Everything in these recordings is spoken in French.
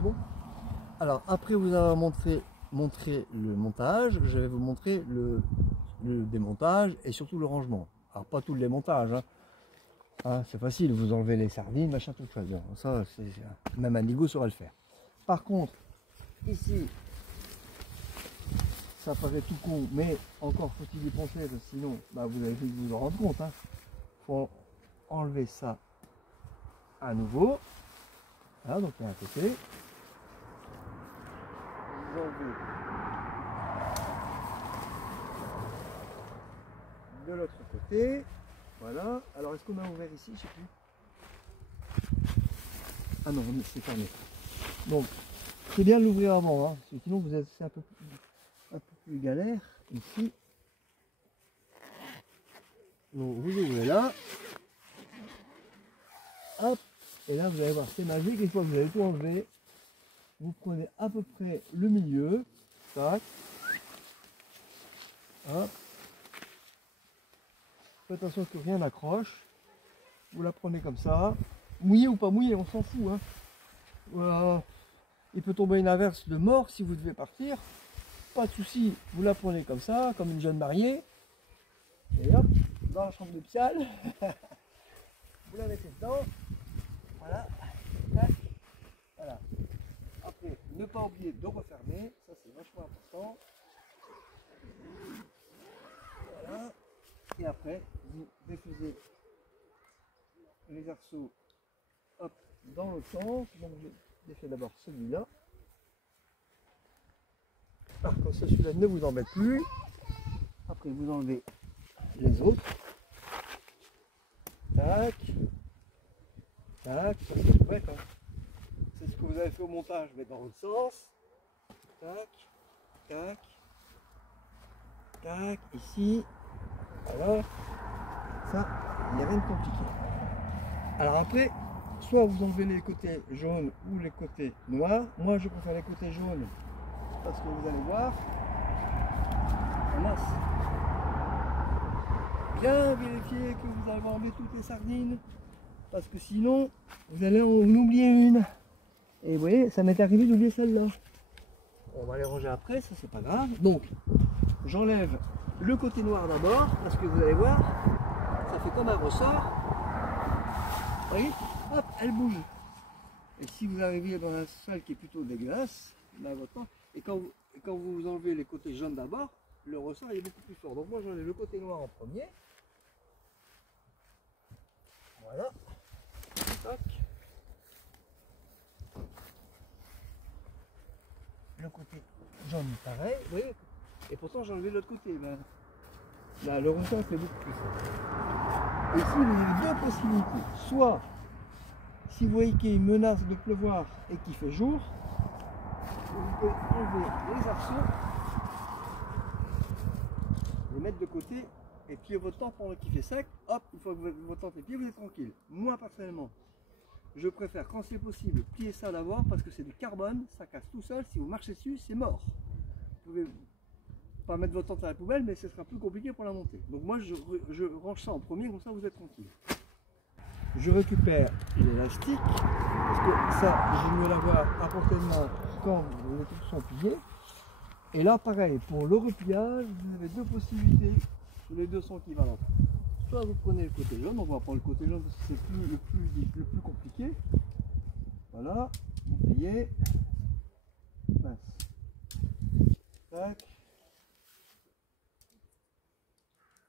C'est bon? Alors après vous avoir montré le montage, je vais vous montrer le démontage et surtout le rangement. Alors pas tout le démontage, hein. Ah, c'est facile, vous enlevez les sardines, machin, tout ça. Bien. Ça, même un Nigo saura le faire. Par contre, ici, ça paraît tout con, mais encore faut-il y penser, sinon bah, vous allez vite vous en rendre compte. Hein. Faut enlever ça à nouveau. Voilà, donc il y a un côté. Vous enlevez de l'autre côté. Voilà. Alors est-ce qu'on a ouvert ici? Je sais plus. Ah non, c'est fermé. Donc, c'est bien de l'ouvrir avant, hein, parce que sinon vous êtes un peu plus galère ici. Donc vous ouvrez là. Hop. Et là vous allez voir, c'est magique. Une fois que vous avez tout enlevé, vous prenez à peu près le milieu. Tac. Hop. Faites attention que rien n'accroche. Vous la prenez comme ça. Mouillé ou pas mouillé, on s'en fout. Hein. Voilà. Il peut tomber une averse de mort si vous devez partir. Pas de souci, vous la prenez comme ça, comme une jeune mariée. Et hop, dans la chambre nuptiale. Vous la mettez dedans. Voilà. Tac. Voilà. Après, ne pas oublier de refermer. Ça, c'est vachement important. Voilà. Et après, vous défaisez les arceaux hop, dans le sens. Donc, je défais d'abord celui-là. Alors, comme ça, celui-là ne vous embête plus. Après, vous enlevez les autres. Tac. Tac. Ça, c'est correct. Hein. C'est ce que vous avez fait au montage, mais dans l'autre sens. Tac. Tac. Tac. Ici. Voilà. Ça, il n'y a rien de compliqué. Alors après, soit vous enlevez les côtés jaunes ou les côtés noirs. Moi, je préfère les côtés jaunes parce que vous allez voir. Oh mince. Bien vérifier que vous avez enlevé toutes les sardines parce que sinon, vous allez en oublier une. Et vous voyez, ça m'est arrivé d'oublier celle-là. On va les ranger après, ça c'est pas grave. Donc, j'enlève le côté noir d'abord parce que vous allez voir, ça fait comme un ressort. Vous voyez, hop, elle bouge. Et si vous arrivez dans un salle qui est plutôt dégueulasse, là, et quand vous enlevez les côtés jaunes d'abord, le ressort est beaucoup plus fort. Donc moi j'enlève le côté noir en premier. Voilà. Tac. Le côté jaune pareil, vous voyez. Et pourtant j'ai enlevé l'autre côté. Ben, là, le ressort est beaucoup plus fort. Ici il y a deux possibilités. Soit si vous voyez qu'il menace de pleuvoir et qu'il fait jour, vous pouvez enlever les arceaux, les mettre de côté et plier votre temps pendant qu'il fait sec. Hop, une fois que votre temps est plié, vous êtes tranquille. Moi personnellement, je préfère quand c'est possible plier ça d'abord parce que c'est du carbone, ça casse tout seul. Si vous marchez dessus, c'est mort. Vous pouvez pas mettre votre tente à la poubelle, mais ce sera plus compliqué pour la monter. Donc moi, je range ça en premier, comme ça vous êtes tranquille. Je récupère l'élastique parce que ça, j'aime mieux l'avoir à portée de main quand les trucs sont pliés. Et là, pareil, pour le repliage, vous avez deux possibilités. Les deux sont équivalentes. Soit vous prenez le côté jaune, on va prendre le côté jaune parce que c'est le plus compliqué. Voilà, vous pliez. Mince. Tac.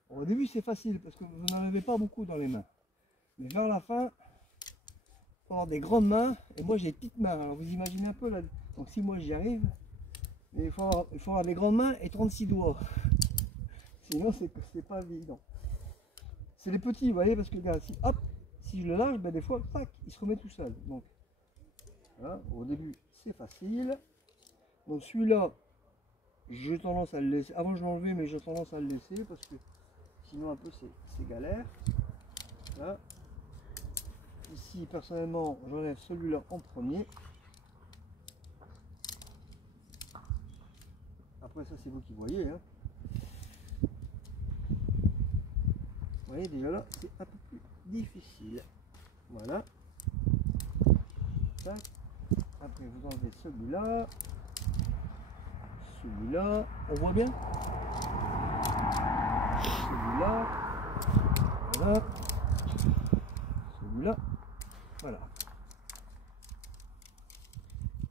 Bon, au début, c'est facile parce que vous n'en avez pas beaucoup dans les mains. Mais vers la fin, il faut avoir des grandes mains. Et moi, j'ai des petites mains. Alors, vous imaginez un peu là. Donc, si moi j'y arrive, mais il faut avoir des grandes mains et 36 doigts. Sinon, c'est pas évident. C'est les petits, vous voyez, parce que regarde, si je le lâche, ben, des fois, tac, il se remet tout seul. Donc, voilà, au début, c'est facile. Donc, celui-là, j'ai tendance à le laisser. Avant, je l'enlevais, mais j'ai tendance à le laisser parce que sinon, un peu, c'est galère. Voilà. Ici, personnellement, j'enlève celui-là en premier. Après, ça, c'est vous qui voyez. Hein. Vous voyez, déjà là, c'est un peu plus difficile. Voilà. Tac. Après vous enlevez celui-là. Celui-là. On voit bien? Celui-là. Voilà. Celui-là. Voilà.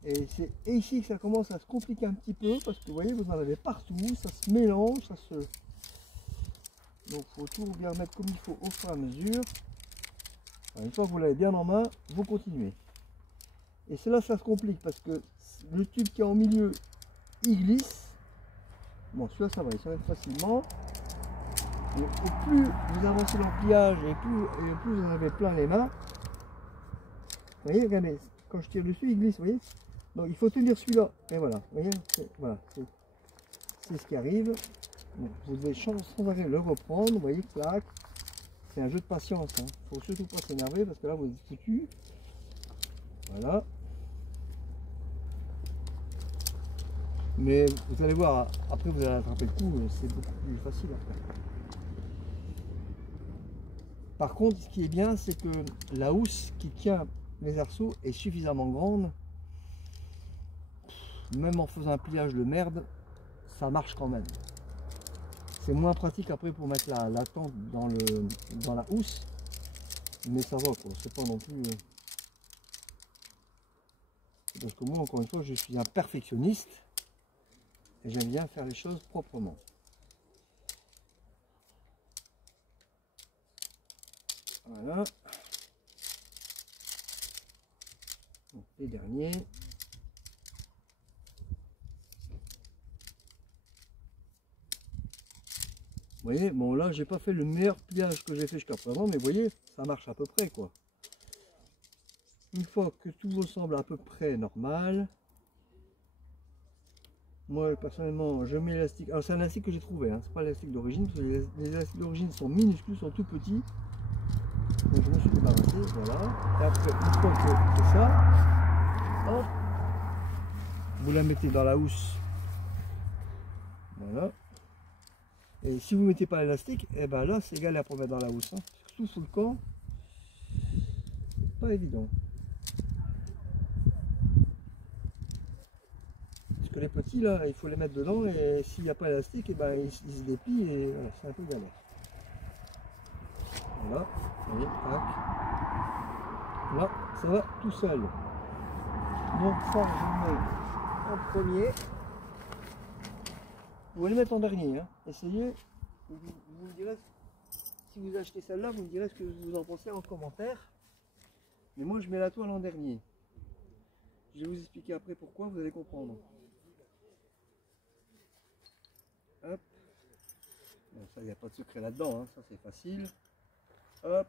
Et c'est ici que ça commence à se compliquer un petit peu parce que vous voyez, vous en avez partout, ça se mélange, ça se... Donc il faut tout bien mettre comme il faut au fur et à mesure. Alors, une fois que vous l'avez bien en main, vous continuez. Et c'est là que ça se complique parce que le tube qui est en milieu, il glisse. Bon, celui-là ça va, il s'enlève facilement. Et plus vous avancez l'emplissage et plus vous en avez plein les mains. Vous voyez, regardez, quand je tire dessus, il glisse, vous voyez. Donc il faut tenir celui-là. Et voilà, vous voyez, voilà, c'est ce qui arrive. Donc, vous devez sans arrêt le reprendre, vous voyez, clac. C'est un jeu de patience, il ne faut surtout pas s'énerver parce que là vous êtes foutu. Voilà. Mais vous allez voir, après vous allez attraper le coup, c'est beaucoup plus facile après. Par contre, ce qui est bien, c'est que la housse qui tient les arceaux est suffisamment grande. Même en faisant un pliage de merde, ça marche quand même. C'est moins pratique après pour mettre la tente dans la housse. Mais ça va quoi, c'est pas non plus... Parce que moi, encore une fois, je suis un perfectionniste. Et j'aime bien faire les choses proprement. Voilà. Donc, les derniers. Vous voyez, bon là j'ai pas fait le meilleur pliage que j'ai fait jusqu'à présent, mais vous voyez, ça marche à peu près quoi. Une fois que tout vous semble à peu près normal, moi personnellement je mets l'élastique. Alors c'est un élastique que j'ai trouvé, hein, c'est pas l'élastique d'origine, parce que les élastiques d'origine sont minuscules, sont tout petits. Donc je me suis débarrassé, voilà. Et après, une fois que c'est ça, hop, vous la mettez dans la housse. Voilà. Et si vous ne mettez pas l'élastique, et ben là c'est galère pour mettre dans la housse. Hein. Surtout sous le camp, c'est pas évident. Parce que les petits là, il faut les mettre dedans et s'il n'y a pas d'élastique, et ben ils se déplient et voilà, c'est un peu galère. Voilà, vous voyez, tac. Là, ça va tout seul. Donc ça, je le mets en premier. Vous pouvez le mettre en dernier, hein. Essayez. Vous me direz, si vous achetez celle-là, vous me direz ce que vous en pensez en commentaire. Mais moi, je mets la toile en dernier. Je vais vous expliquer après pourquoi, vous allez comprendre. Hop. Bon, ça, il n'y a pas de secret là-dedans, hein. Ça c'est facile. Hop.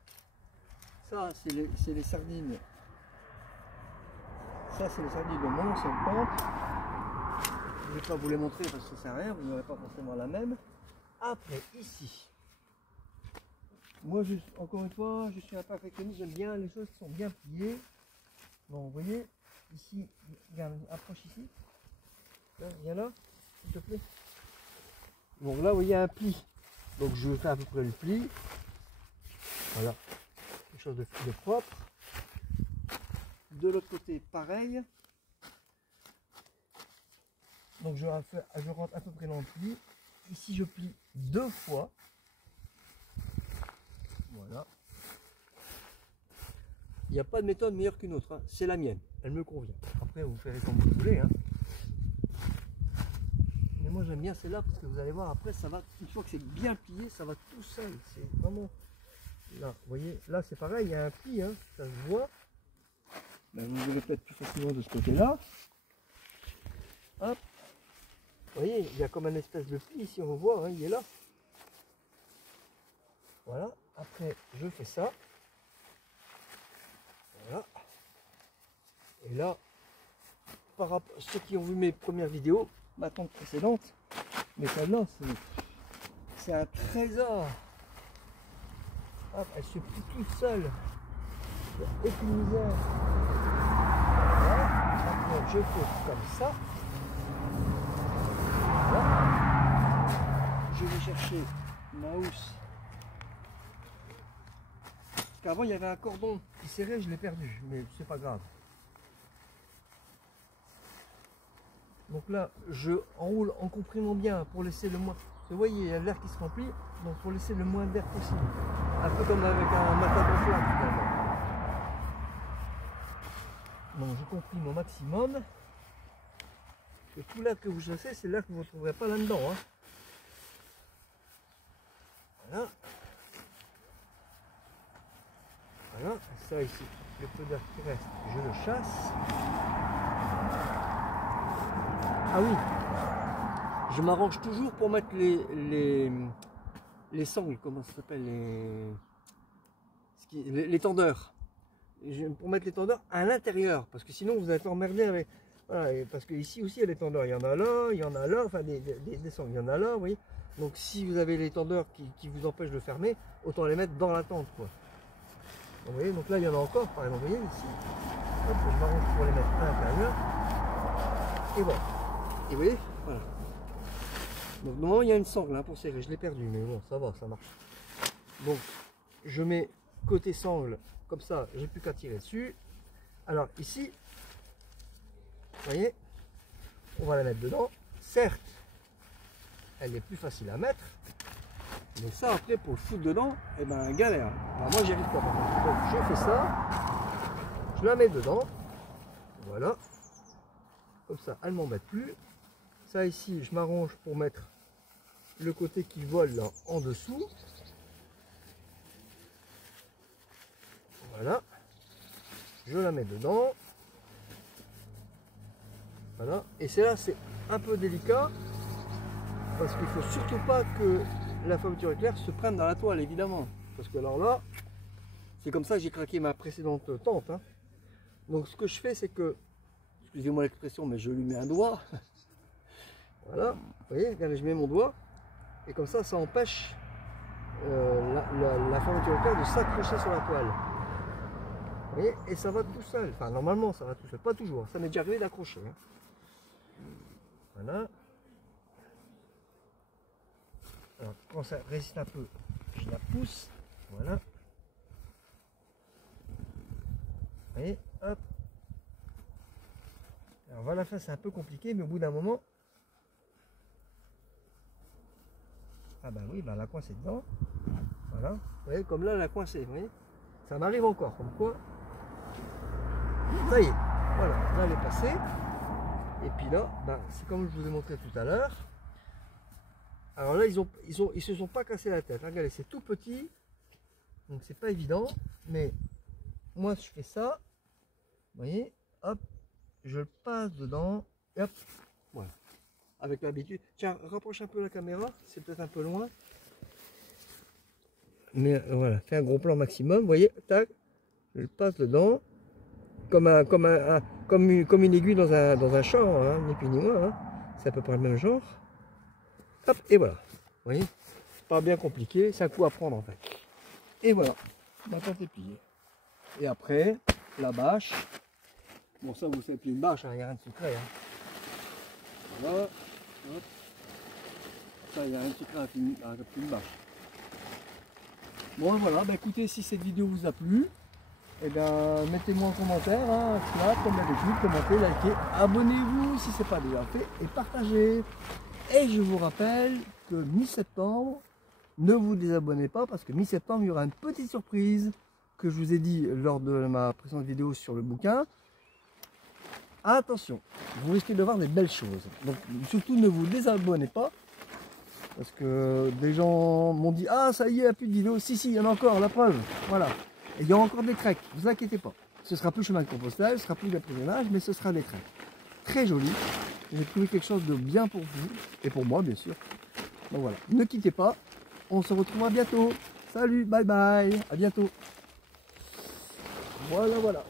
Ça, c'est les sardines. Ça, c'est les sardines de mon ancienne tente. Je ne vais pas vous les montrer parce que ça sert à rien, vous n'aurez pas forcément la même. Après, ici, moi, encore une fois, je suis un perfectionniste, j'aime bien les choses qui sont bien pliées. Bon, vous voyez, ici, regarde, approche ici. Là, viens là, s'il te plaît. Donc là, vous voyez un pli. Donc je fais à peu près le pli. Voilà, quelque chose de propre. De l'autre côté, pareil. Donc je rentre à peu près dans le pli. Ici, je plie 2 fois. Voilà. Il n'y a pas de méthode meilleure qu'une autre. Hein. C'est la mienne. Elle me convient. Après, vous ferez comme vous voulez. Hein. Mais moi, j'aime bien celle-là parce que vous allez voir, après, ça va. Une fois que c'est bien plié, ça va tout seul. C'est vraiment. Là, vous voyez, là, c'est pareil. Il y a un pli. Hein, ça se voit. Ben, vous verrez peut-être plus facilement de ce côté-là. Hop. Vous voyez, il y a comme un espèce de pli ici, on voit, hein, il est là. Voilà, après je fais ça. Voilà. Et là, par rapport à ceux qui ont vu mes premières vidéos, ma tente précédente, mais celle-là, c'est un trésor. Hop, elle se plie toute seule. Aucune misère. Voilà. Après, je fais comme ça. Voilà. Je vais chercher ma housse. Parce qu'avant il y avait un cordon qui serrait, je l'ai perdu, mais c'est pas grave. Donc là, je enroule en comprimant bien pour laisser le moins. Vous voyez, il y a l'air qui se remplit, donc pour laisser le moins d'air possible. Un peu comme avec un matelas gonflable finalement. Donc je comprime au maximum. Et tout l'air que vous chassez, c'est l'air que vous ne trouverez pas là-dedans. Hein. Voilà. Voilà, ça ici, le peu d'air qui reste, je le chasse. Ah oui, je m'arrange toujours pour mettre les sangles, comment ça s'appelle, les tendeurs. Pour mettre les tendeurs à l'intérieur, parce que sinon vous allez emmerder avec... Voilà, parce que ici aussi il y a des tendeurs, il y en a là, il y en a là, enfin des sangles, il y en a là, vous voyez. Donc si vous avez les tendeurs qui vous empêchent de fermer, autant les mettre dans la tente, quoi. Donc, vous voyez, donc là il y en a encore, par exemple, vous voyez ici, hop, je m'arrange pour les mettre à l'intérieur, et voilà. Et vous voyez, voilà. Donc normalement il y a une sangle hein, pour serrer, je l'ai perdu, mais bon, ça va, ça marche. Donc je mets côté sangle, comme ça, j'ai plus qu'à tirer dessus. Alors ici, vous voyez, on va la mettre dedans. Certes, elle est plus facile à mettre, mais ça après pour le foutre dedans, eh ben galère. Alors moi j'y arrive pas. Donc je fais ça, je la mets dedans, voilà, comme ça elle m'embête plus. Ça ici je m'arrange pour mettre le côté qui vole là en dessous. Voilà, je la mets dedans. Voilà, et c'est là c'est un peu délicat parce qu'il faut surtout pas que la fermeture éclair se prenne dans la toile évidemment, parce que alors là c'est comme ça que j'ai craqué ma précédente tente hein. Donc ce que je fais c'est que, excusez-moi l'expression mais je lui mets un doigt. Voilà, vous voyez, regardez, je mets mon doigt et comme ça empêche la fermeture éclair de s'accrocher sur la toile. Vous voyez, et ça va tout seul, enfin normalement ça va tout seul, pas toujours, ça m'est déjà arrivé d'accrocher hein. Voilà. Alors quand ça résiste un peu, je la pousse. Voilà. Vous voyez, hop. Alors voilà, la fin c'est un peu compliqué, mais au bout d'un moment. Ah ben oui, ben la coincée dedans. Voilà. Vous voyez, comme là, la coincée, vous voyez. Ça m'arrive encore, comme quoi. Ça y est, voilà, là elle est passée. Et puis là, ben, c'est comme je vous ai montré tout à l'heure. Alors là, ils se sont pas cassés la tête. Regardez, c'est tout petit. Donc c'est pas évident. Mais moi, je fais ça. Vous voyez, hop, je le passe dedans. Et hop, voilà. Avec l'habitude. Tiens, rapproche un peu la caméra. C'est peut-être un peu loin. Mais voilà, fais un gros plan maximum. Vous voyez, tac, je le passe dedans. Comme une aiguille dans un champ, hein, ni plus ni moins. Hein. C'est à peu près le même genre. Hop, et voilà. Vous voyez, pas bien compliqué, c'est un coup à prendre en fait. Et voilà, ma tente est pliée. Et après, la bâche. Bon, ça, vous savez plier une bâche, il n'y a rien de secret. Hein. Voilà. Hop. Ça, il n'y a rien de secret à plier une bâche. Bon, voilà, bah, écoutez, si cette vidéo vous a plu, eh bien, mettez-moi en commentaire, hein, comme d'habitude, commentez, likez, abonnez-vous si ce n'est pas déjà fait et partagez. Et je vous rappelle que mi-septembre, ne vous désabonnez pas parce que mi-septembre, il y aura une petite surprise que je vous ai dit lors de ma précédente vidéo sur le bouquin. Attention, vous risquez de voir des belles choses. Donc surtout ne vous désabonnez pas parce que des gens m'ont dit « Ah, ça y est, il n'y a plus de vidéos. » Si, il y en a encore, la preuve. Voilà. Et il y aura encore des treks, ne vous inquiétez pas. Ce sera plus chemin de Compostelle, ce sera plus d'apprivoisage, mais ce sera des treks. Très joli. J'ai trouvé quelque chose de bien pour vous, et pour moi bien sûr. Donc voilà, ne quittez pas, on se retrouvera bientôt. Salut, bye bye, à bientôt. Voilà, voilà.